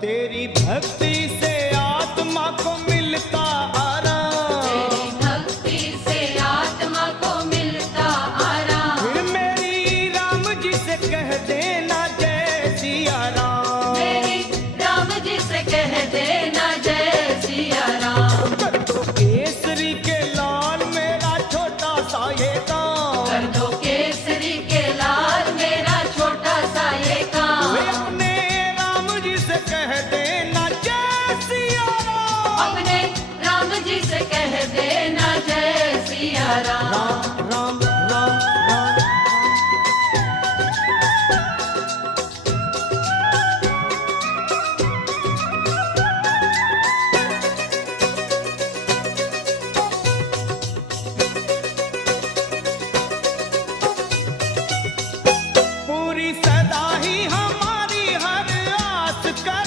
तेरी भक्ति से आत्मा को मिलता आराम, तेरी भक्ति से आत्मा को मिलता आराम। फिर मेरी राम जी से कह देना जय सिया राम, मेरी राम जी से कह देना जय सिया राम। कर दो केसरी के लाल मेरा छोटा सा ये काम, कर दो केसरी के लाल मेरा छोटा सा ये काम। वे अपने राम जी से कह दे